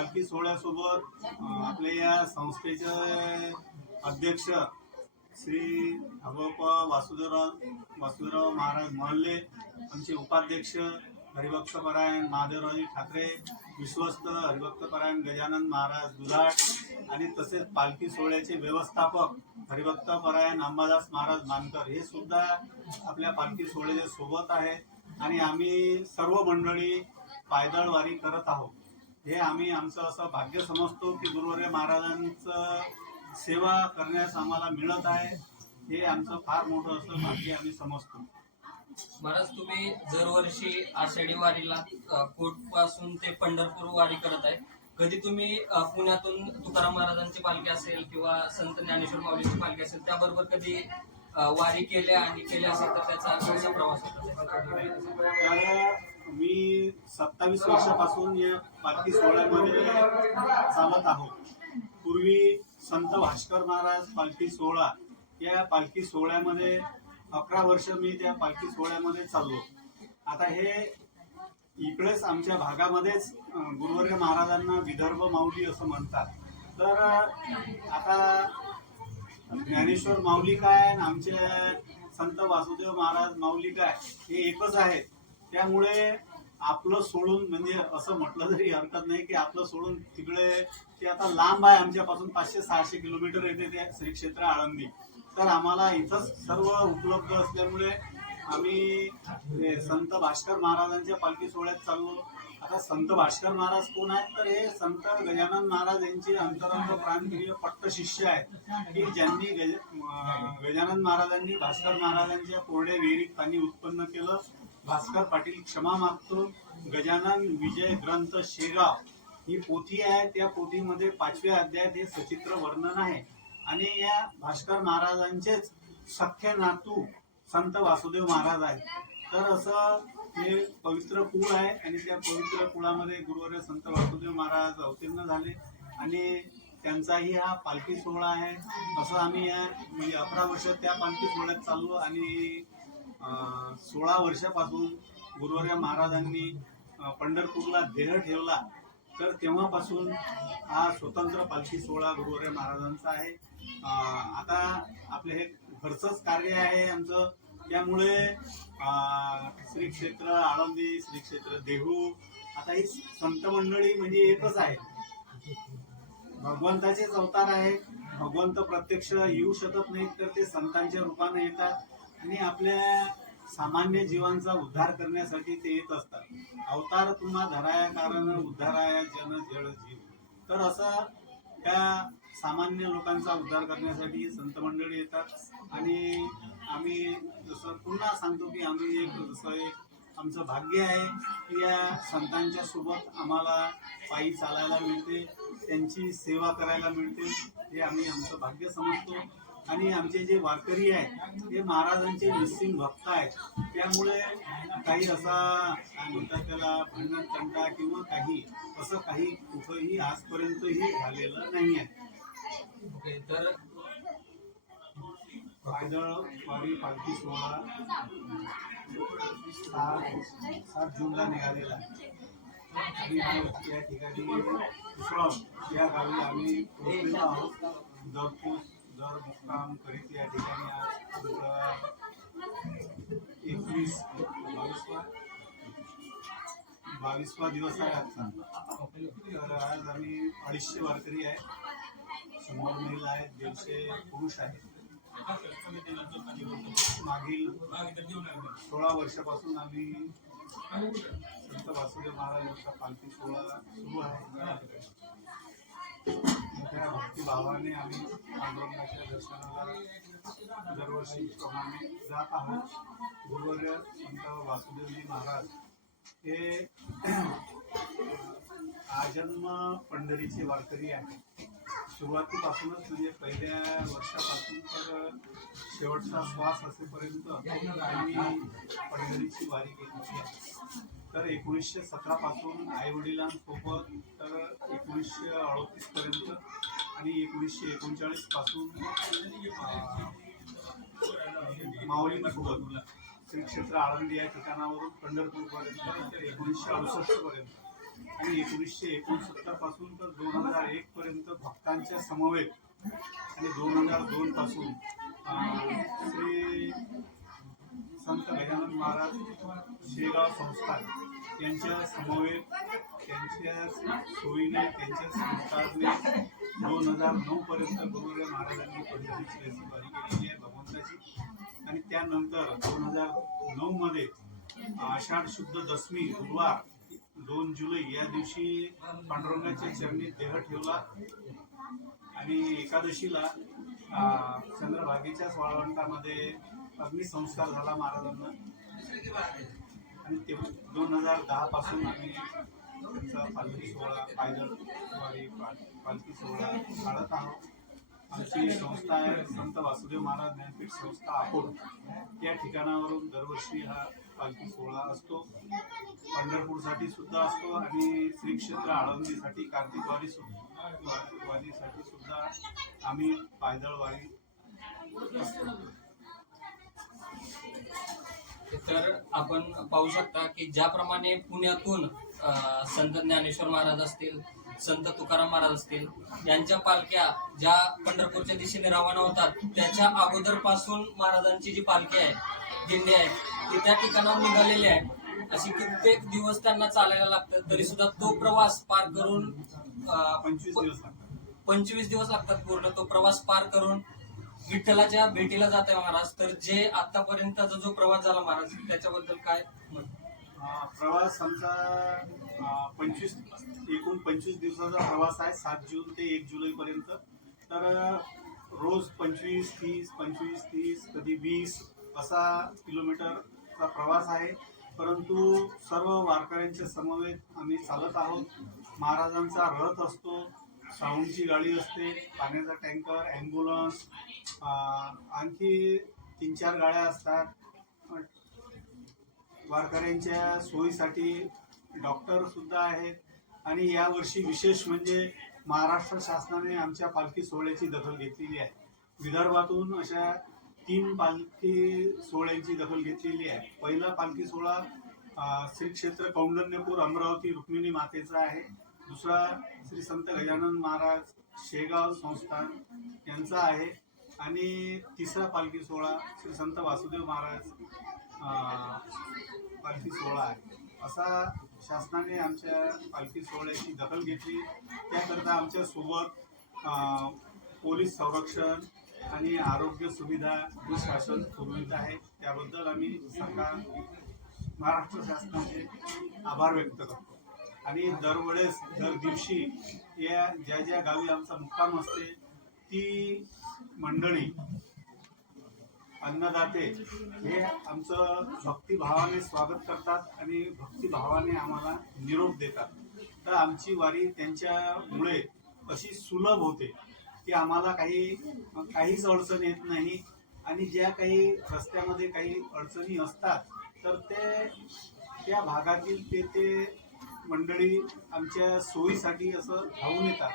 पालखी सोहळ्यासोबत आपल्या या संस्थेचे अध्यक्ष श्री अगोपा वासुदेवराव वासुदेवराव महाराज महल्ले आमचे उपाध्यक्ष हरिभक्तपरायण महादेवरावजी ठाकरे विश्वस्त हरिभक्तपरायण गजानन महाराज दुधाट आणि तसेच पालखी सोहळ्याचे व्यवस्थापक हरिभक्तपरायण अंबादास महाराज मानकर हे सुद्धा आपल्या पालखी सोहळ्याच्या सोबत आहे. आणि आम्ही सर्व मंडळी पायदळ वारी करत आहोत. हे आम्ही आमचं असं भाग्य समजतो की गुरुवर्य महाराजांचं सेवा करण्यास आम्हाला मिळत आहे. हे आमचं फार मोठं असं भाग्य आम्ही समजतो. महाराज तुम्ही दरवर्षी आषाढी वारीला कोटपासून ते पंढरपूर वारी करत आहे. कधी तुम्ही पुण्यातून तुकाराम महाराजांची पालखी असेल किंवा संत ज्ञानेश्वर माऊलीची पालखी असेल त्याबरोबर कधी वारी केल्या आणि केल्या असेल तर त्याचा कसा प्रवास होता? मी सत्तावीस वर्षापासून या पालखी सोहळ्यामध्ये चालत आहोत. पूर्वी संत भास्कर महाराज पालखी सोहळा या पालखी सोहळ्यामध्ये अकरा वर्ष मी त्या पालखी सोहळ्यामध्ये चाललो. आता हे इकडेच आमच्या भागामध्येच गुरुवर्ग महाराजांना विदर्भ माऊली असं म्हणतात. तर आता ज्ञानेश्वर माऊली काय आमचे संत वासुदेव महाराज माऊली काय हे एकच आहे. त्यामुळे आपलं सोडून म्हणजे असं म्हटलं तरी हरकत नाही की आपलं सोडून तिकडे ते आता लांब आहे आमच्यापासून पाचशे सहाशे किलोमीटर येते ते श्री क्षेत्र आळंदी. तर आम्हाला इथंच सर्व उपलब्ध असल्यामुळे आम्ही संत भास्कर महाराजांच्या पालखी सोहळ्यात चाललो. आता संत भास्कर महाराज कोण आहेत? तर हे संत गजानन महाराज यांचे अंतरंग प्राणप्रिय पट्ट शिष्य आहेत. की ज्यांनी गज गजानन महाराजांनी भास्कर महाराजांच्या कोरड्या विहिरीत पाणी उत्पन्न केलं. भास्कर पाटील क्षमा मागतो. गजानन विजय ग्रंथ शेगाव ही पोथी आहे. त्या पोथीमध्ये पाचव्या अध्यायात हे सचित्र वर्णन आहे. आणि या भास्कर महाराजांचेच सख्य नातू संत वासुदेव महाराज आहेत. तर असं हे पवित्र कुळ आहे आणि त्या पवित्र कुळामध्ये गुरुवार संत वासुदेव महाराज अवतीर्ण झाले. आणि त्यांचाही हा पालखी सोहळा आहे. असं आम्ही या म्हणजे अकरा वर्ष त्या पालखी सोहळ्यात चाललो आणि सोळा वर्षापासून गुरुवर्या महाराजांनी पंढरपूरला देह ठेवला तर तेव्हापासून हा स्वतंत्र पालखी सोहळा गुरुवर्या महाराजांचा आहे. आता आपलं हे घरचंच कार्य आहे आमचं. त्यामुळे श्री क्षेत्र आळंदी श्री क्षेत्र देहू आता ही संत मंडळी म्हणजे एकच आहे. भगवंताचेच अवतार आहे भगवंत प्रत्यक्ष येऊ शकत नाहीत तर ते संतांच्या रूपाने येतात. आणि आपल्या सामान्य जीवांचा उद्धार करण्यासाठी ते येत असतात. अवतार तुम्हा धराया कारण उद्धाराया जन जळ जीव. तर असं त्या सामान्य लोकांचा उद्धार करण्यासाठी संत मंडळी येतात. आणि आम्ही जसं पुन्हा सांगतो की आम्ही एक जसं एक आमचं भाग्य आहे की या संतांच्या सोबत आम्हाला पायी चालायला मिळते त्यांची सेवा करायला मिळते. हे आम्ही आमचं भाग्य समजतो. आणि आमचे जे वारकरी आहेत ते महाराजांचे निस्सिम भक्त आहेत. त्यामुळे काही असा काय म्हणतात त्याला भांडण तंटा किंवा काही असं काही कुठंही आजपर्यंतही झालेलं नाही आहे. तर पायदळ वारी पालखी सोहळा सात सात जूनला निघालेला या ठिकाणी या गावी आम्ही पोहोचलेलो आहोत. दरपूस जर मुक्काम करीत या ठिकाणी आज एकवीस बावीसवा बावीसवा दिवस आहे आजचा. तर आज आम्ही अडीचशे वारकरी आहे. शंभर महिला आहेत दीडशे पुरुष आहेत. मागील सोळा वर्षापासून आम्ही संत वासुदेव महाराज यांचा पालखी सोहळा सुरू आहे. मोठ्या भक्तिभावाने आम्ही पांडुरंगाच्या दर्शनाला दरवर्षीप्रमाणे जात आहोत. गुरुवर्य संत वासुदेवजी महाराज हे आजन्म पंढरीचे वारकरी आहे सुरुवातीपासूनच म्हणजे पहिल्या वर्षापासून तर शेवटचा श्वास असेपर्यंत त्यांनी पंढरीची वारी केली आहे. तर एकोणीसशे सतरा पासून आई वडिलांसोबत तर एकोणीसशे अडतीस पर्यंत आणि एकोणीसशे एकोणचाळीसपासून माऊलींसोबत श्री क्षेत्र आळंदी या ठिकाणावरून पंढरपूर तर एकोणीसशे अडुसष्ट पर्यंत आणि एकोणीसशे एकोणसत्तरपासून तर दोन हजार एक पर्यंत भक्तांच्या समवेत आणि दोन हजार दोन पासून श्री संत गजानन महाराज शेगाव संस्थान यांच्या समवेत त्यांच्या सोयीने त्यांच्या संस्थाने दोन हजार नऊ पर्यंत गुरुदेव महाराजांनी पंढरीची अशी केलेली आहे भगवंताची. आणि त्यानंतर दोन हजार नऊ मध्ये आषाढ शुद्ध दशमी गुरुवार दोन जुलै या दिवशी पांडुरंगाच्या चरणी देह ठेवला. आणि एकादशीला चंद्रभागेच्या सोळावंटामध्ये अग्निसंस्कार झाला महाराजांना. आणि ते दोन हजार दहापासून आम्ही त्यांचा पालखी सोहळा पायदळ वारी पालखी सोहळा काढत आहोत. आमची संस्था आहे संत वासुदेव महाराज ज्ञानपीठ संस्था अकोट. या ठिकाणावरून दरवर्षी हा पालखी सोहळा असतो. पंढरपूरसाठी सुद्धा असतो आणि श्री क्षेत्र आळंदीसाठी कार्तिक वारी वारीसाठी सुद्धा आम्ही पायदळ वारी तर आपण पाहू शकता की ज्याप्रमाणे पुण्यातून संत ज्ञानेश्वर महाराज असतील संत तुकाराम महाराज असतील यांच्या पालख्या ज्या पंढरपूरच्या दिशेने रवाना होतात त्याच्या अगोदरपासून महाराजांची जी पालखी आहे दिंडी आहे ती त्या ठिकाणावर निघालेली आहे अशी कित्येक दिवस त्यांना चालायला लागतं तरी सुद्धा तो प्रवास पार करून पंचवीस दिवस लागतात. पंचवीस दिवस लागतात पूर्ण. तो प्रवास पार करून विठ्ठलाच्या भेटीला जाते महाराज. तर जे आतापर्यंतचा जो प्रवास झाला महाराज त्याच्याबद्दल काय प्रवास आमचा पंचवीस एकूण पंचवीस दिवसाचा प्रवास आहे. सात जून ते एक जुलै पर्यंत. तर रोज पंचवीस तीस पंचवीस तीस कधी वीस असा किलोमीटरचा प्रवास आहे. परंतु सर्व वारकऱ्यांच्या समवेत आम्ही चालत आहोत. महाराजांचा रथ असतो. साऊंडची गाडी असते. पाण्याचा टँकर ॲम्ब्युलन्स आणखी तीन चार गाड्या असतात. वारकऱ्यांच्या सोयीसाठी डॉक्टरसुद्धा आहेत. आणि यावर्षी विशेष म्हणजे महाराष्ट्र शासनाने आमच्या पालखी सोहळ्याची दखल घेतलेली आहे. विदर्भातून अशा तीन पालखी सोहळ्यांची दखल घेतलेली आहे. पहिला पालखी सोहळा श्री क्षेत्र कौंडण्यपूर अमरावती रुक्मिणी मातेचा आहे. दुसरा श्री संत गजानन महाराज शेगाव संस्थान यांचा आहे. आणि तिसरा पालखी सोहळा श्री संत वासुदेव महाराज पालखी सोहळा आहे. असा शासनाने आमच्या पालखी सोहळ्याची दखल घेतली. त्याकरता आमच्यासोबत पोलीस संरक्षण आणि आरोग्य सुविधा शासन पुरवित आहे त्याबद्दल आम्ही सरकार महाराष्ट्र शासनाचे आभार व्यक्त करतो. आणि दरवेळेस दर दिवशी या ज्या ज्या गावी आमचा मुक्काम असते ती मंडळी अन्नदाते हे आमचं भक्तिभावाने स्वागत करतात आणि भक्तिभावाने आम्हाला निरोप देतात. तर आमची वारी त्यांच्यामुळे अशी सुलभ होते. की आम्हाला काही काहीच अडचण येत नाही. आणि ज्या काही रस्त्यामध्ये काही अडचणी असतात तर ते त्या भागातील ते ते मंडळी आमच्या सोयीसाठी असं धावून येतात.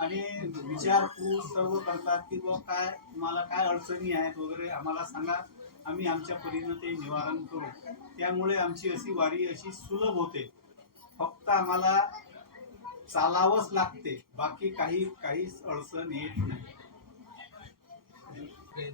आणि विचारपूस सर्व करतात की बा काय तुम्हाला काय अडचणी आहेत वगैरे आम्हाला सांगा. आम्ही आमच्या परीनं ते निवारण करू. त्यामुळे आमची अशी वारी अशी सुलभ होते. फक्त आम्हाला चालावंच लागते. बाकी काही काहीच अडचण येत नाही.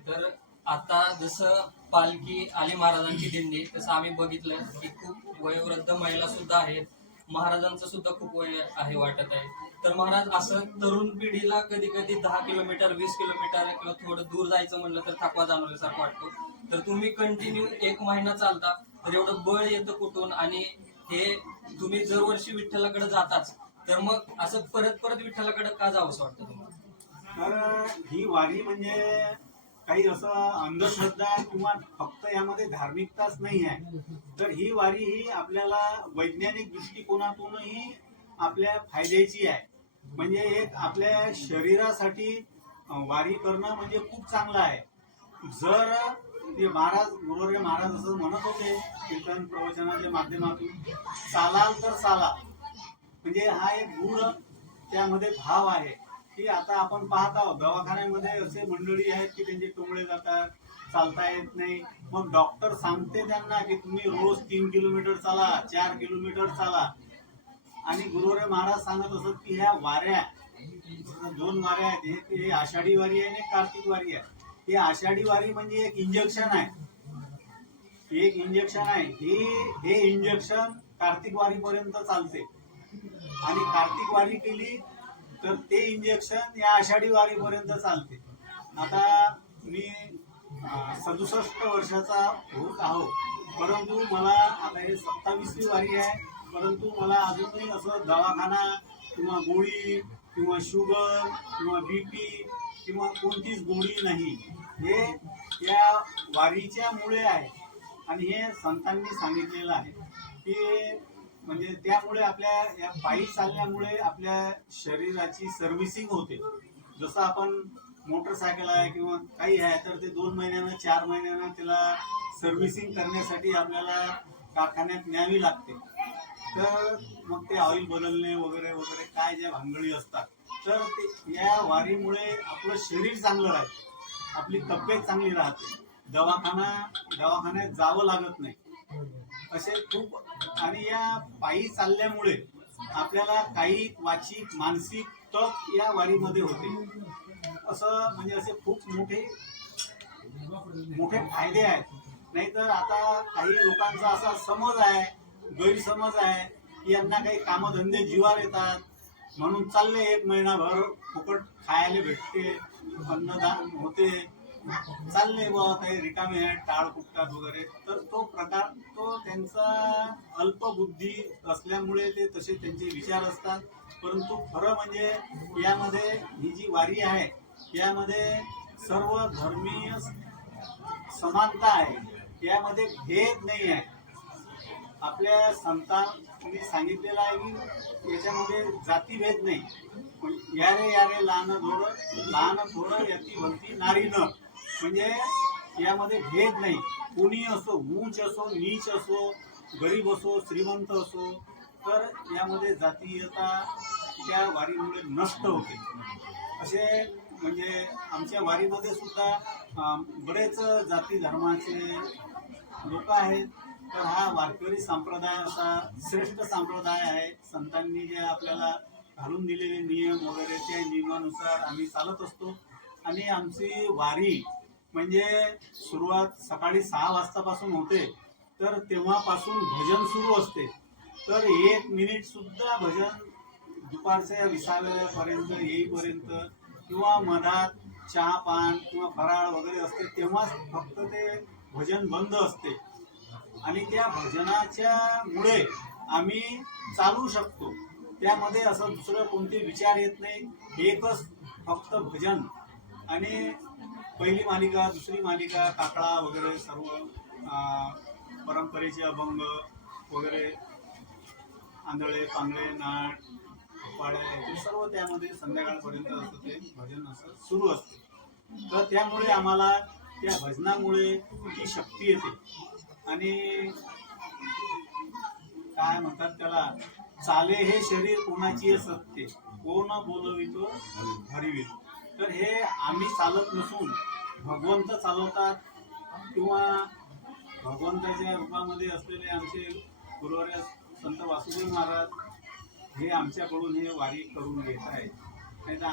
तर आता जसं पालखी आली महाराजांची दिंडी तसं आम्ही बघितलं की खूप वयोवृद्ध महिला सुद्धा आहेत. महाराजांचं सुद्धा खूप वय आहे वाटत आहे. तर महाराज असं तरुण पिढीला कधी कधी दहा किलोमीटर वीस किलोमीटर किंवा थोडं दूर जायचं म्हणलं तर थकवा जाणवल्यासारखं वाटतो. तर तुम्ही कंटिन्यू एक महिना चालता तर एवढं बळ येतं कुठून? आणि हे तुम्ही दरवर्षी विठ्ठलाकडे जाताच. तर मग असं परत परत विठ्ठलाकडे का जावंसं वाटतं तुम्हाला? तर ही वारी म्हणजे काही असं अंधश्रद्धा किंवा फक्त यामध्ये धार्मिकताच नाही आहे. तर ही वारी ही आपल्याला वैज्ञानिक दृष्टिकोनातूनही आपल्या फायद्याची आहे. म्हणजे एक आपल्या शरीरासाठी वारी करणं म्हणजे खूप चांगलं आहे. जर ते महाराज गुरुवर्य महाराज असं म्हणत होते कीर्तन प्रवचनाच्या माध्यमातून चालाल तर चालाल म्हणजे हा एक गुण त्यामध्ये भाव आहे. की आता आपण पाहत आहोत दवाखान्यामध्ये असे मंडळी आहेत की त्यांचे टोंगळे जातात चालता येत नाही. मग डॉक्टर सांगते त्यांना की तुम्ही रोज तीन किलोमीटर चाला चार किलोमीटर चाला. आणि गुरुवारे महाराज सांगत असत की ह्या वाऱ्या दोन वाऱ्या आहेत हे आषाढी वारी आहे आणि एक कार्तिक वारी आहे. हे आषाढी वारी म्हणजे एक इंजेक्शन आहे. एक इंजेक्शन आहे. हे हे इंजेक्शन कार्तिक वारीपर्यंत चालते. आणि कार्तिक वारी केली तर ते इंजेक्शन या आषाढी वारीपर्यंत चालते. आता मी सदुसष्ट वर्षाचा होत आहो परंतु मला आता हे सत्तावीसवी वारी आहे परंतु मला अजूनही असं दवाखाना किंवा गोळी किंवा शुगर किंवा बी पी किंवा कोणतीच गोळी नाही. हे या वारीच्यामुळे आहे. आणि हे संतांनी सांगितलेलं आहे की म्हणजे त्यामुळे आपल्या या पायी चालण्यामुळे आपल्या शरीराची सर्व्हिसिंग होते. जसं आपण मोटरसायकल आहे किंवा काही आहे तर ते दोन महिन्यानं चार महिन्यानं त्याला सर्व्हिसिंग करण्यासाठी आपल्याला कारखान्यात न्यावी लागते. तर मग ते ऑइल बदलणे वगैरे वगैरे काय ज्या भांगडी असतात तर ते या वारीमुळे आपलं शरीर चांगलं राहते. आपली तब्येत चांगली राहते. दवाखाना दवाखान्यात जावं लागत नाही. असे खूप आणि या पायी चालल्यामुळे आपल्याला काही वाचिक मानसिक तप या वारीमध्ये होते. असं म्हणजे असे खूप मोठे मोठे फायदे आहेत. नाहीतर आता काही लोकांचा असा समज आहे गैरसमज आहे की यांना काही कामधंदे जीवार येतात. म्हणून चालले एक महिनाभर फुकट खायला भेटते अन्नदान होते. चालले बुवा काही रिकामे आहेत टाळ फुटतात वगैरे. तर तो प्रकार तो त्यांचा अल्पबुद्धी असल्यामुळे ते तसे त्यांचे विचार असतात. परंतु खरं म्हणजे यामध्ये ही जी वारी आहे यामध्ये सर्व धर्मीय समानता आहे. यामध्ये भेद नाही आहे. आपल्या संतांनी सांगितलेलं आहे की याच्यामध्ये जातीभेद नाही. यारे यारे लहान थोडं लहान थोडं याती भलती नारी न. म्हणजे यामध्ये भेद नाही. कोणी असो ऊंच असो नीच असो गरीब असो श्रीमंत असो तर यामध्ये जातीयता त्या वारीमुळे नष्ट होते. असे म्हणजे आमच्या वारीमध्ये सुद्धा बरेच जाती धर्माचे लोक आहेत. तर हा वारकरी संप्रदाय असा श्रेष्ठ संप्रदाय आहे. संतांनी जे आपल्याला घालून दिलेले नियम वगैरे त्या नियमानुसार आम्ही चालत असतो. आणि आमची वारी म्हणजे सुरुवात सकाळी सहा वाजतापासून होते तर तेव्हापासून भजन सुरू असते. तर एक मिनिट सुद्धा भजन दुपारच्या विसाव्यापर्यंत येईपर्यंत किंवा मधात चहा पान किंवा फराळ वगैरे असते तेव्हाच फक्त ते भजन बंद असते. आणि त्या भजनाच्या मुळे आम्ही चालू शकतो. त्यामध्ये असं दुसरं कोणते विचार येत नाही एकच फक्त भजन. आणि पहिली मालिका दुसरी मालिका काकळा वगैरे सर्व परंपरेचे अभंग वगैरे आंधळे पांगळे नाट पाड्या हे सर्व त्यामध्ये संध्याकाळपर्यंत असं ते भजन असं सुरू असते. तर त्यामुळे आम्हाला त्या भजनामुळे ती शक्ती येते. आणि काय म्हणतात त्याला चाले हे शरीर कोणाची सत्य कोण बोलवितो? हरिवितो तर हे आम्ही चालत नसून भगवंत चालवतात किंवा भगवंताच्या रूपामध्ये असलेले आमचे गुरुवर्य संत वासुदेव महाराज हे आमच्याकडून हे वारी करून घेत आहेत. नाही ना?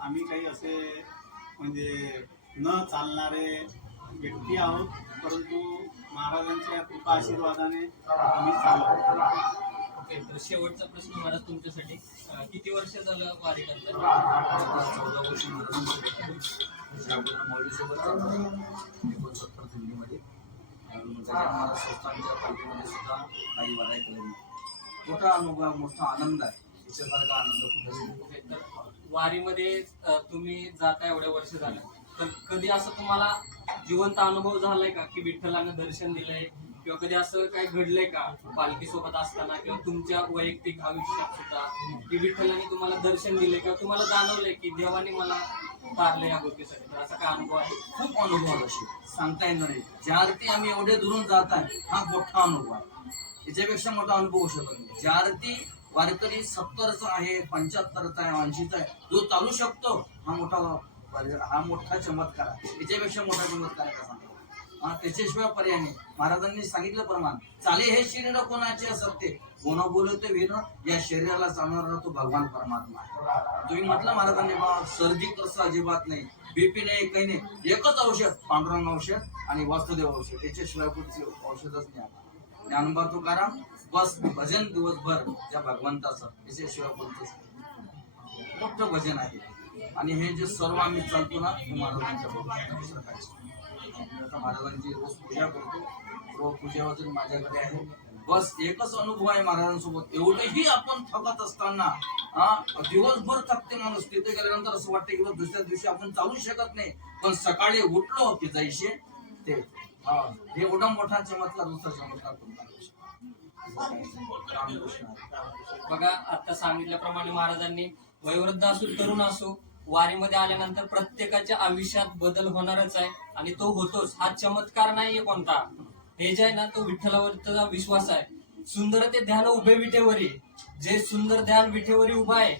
आम्ही काही असे म्हणजे न चालणारे व्यक्ती आहोत परंतु महाराजांच्या कृपा आशीर्वादाने आम्ही चालवतो ओके तर शेवटचा प्रश्न महाराज तुमच्यासाठी. अं, किती वर्ष झालं वारी चौदा वर्ष त्याबरोबर मौलीसोबत एकोणसत्तर दिल्लीमध्ये. आणि गजानन संस्थांच्या पालखीमध्ये सुद्धा काही वाराय केल्या मोठा अनुभव मोठा आनंद आहे. आनंद कुठेच नाही. ओके, तर वारीमध्ये अं, तुम्ही जाता एवढ्या वर्ष झालं. तर कधी असं तुम्हाला जिवंत अनुभव झालाय का? की विठ्ठलानं दर्शन दिलंय? किंवा कधी असं काही घडलंय का पालखी सोबत असताना किंवा तुमच्या वैयक्तिक आयुष्यात सुद्धा की विठ्ठलाने तुम्हाला दर्शन दिले किंवा तुम्हाला जाणवलंय की देवाने मला तारले या गोष्टीसाठी? तर असा काय अनुभव आहे? खूप अनुभव आहे. सांगता येणार नाही. ज्या अर्थी आम्ही एवढे दुरून जात आहे हा मोठा अनुभव आहे. याच्यापेक्षा मोठा अनुभव होऊ शकत नाही. ज्या अर्थी वारकरी सत्तरचा आहे पंच्याहत्तरचा आहे ऐंशीचा आहे जो चालू शकतो हा मोठा हा मोठा चमत्कार आहे. याच्यापेक्षा मोठा चमत्कार आहे का सांगा त्याच्याशिवाय पर्याय नाही. महाराजांनी सांगितलं प्रमाण. चाले हे शरीर कोणाचे सत्य कोण बोलवतो वीर या शरीराला चालणारा तो भगवान परमात्मा तुम्ही म्हटलं महाराजांनी बा सर्दी कसं अजिबात नाही. बीपी नाही काही नाही. एकच औषध पांडुरंग औषध आणि वास्तुदेव औषध. याच्याशिवाय कुठचे औषधच नाही आता. ज्ञानोबा तुकाराम बस भजन दिवसभर त्या भगवंताचं. याच्याशिवाय कोणतंच मोठं भजन आहे. आणि हे जे सर्व आम्ही चालतो ना हे महाराजांच्या बरोबर महाराजांची रोज पूजा करतो. रोज पूजा माझ्याकडे आहे. बस एकच अनुभव आहे महाराजांसोबत. एवढंही आपण थकत असताना हा दिवसभर थकते माणूस. तिथे गेल्यानंतर असं वाटतं की दुसऱ्या दिवशी आपण चालू शकत नाही. पण सकाळी उठलो की जायचे ते. हा हे एवढा मोठा चमत्कार दुसरा चमत्कार बघा आता सांगितल्याप्रमाणे महाराजांनी वयोवृद्ध असो तरुण असो वारीमध्ये आल्यानंतर प्रत्येकाच्या आयुष्यात बदल होणारच आहे आणि तो होतोच. हा चमत्कार नाहीये कोणता. हे जे आहे ना तो विठ्ठलावरचा विश्वास आहे. सुंदर ते ध्यान उभे विठेवरी. जे सुंदर ध्यान विठेवरी उभा आहे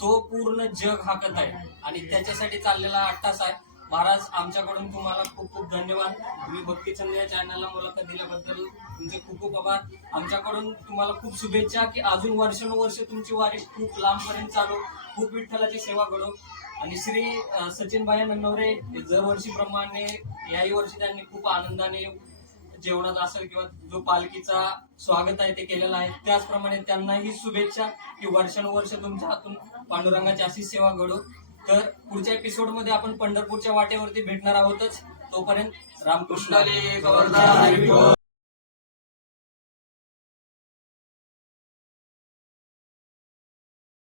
तो पूर्ण जग हाकत आहे. आणि त्याच्यासाठी चाललेला आठ तास आहे. महाराज आमच्याकडून तुम्हाला खूप खूप धन्यवाद. तुम्ही भक्ती छंद या चॅनलला मुलाखत दिल्याबद्दल तुमचे खूप खूप आभार. आमच्याकडून तुम्हाला खूप शुभेच्छा की अजून वर्षानुवर्ष तुमची वारी खूप लांबपर्यंत चालू. खूप विठ्ठलाची सेवा घडो. आणि श्री अं, सचिन भाई नन्नवरे दरवर्षीप्रमाणे याही वर्षी त्यांनी खूप आनंदाने जेवणात असेल किंवा जो पालखीचा स्वागत आहे ते केलेलं आहे. त्याचप्रमाणे त्यांनाही शुभेच्छा की वर्षानुवर्ष तुमच्या हातून पांडुरंगाची अशी सेवा घडो. तर पुढच्या एपिसोडमध्ये आपण पंढरपूरच्या वाटेवरती भेटणार आहोतच. तोपर्यंत रामकृष्ण.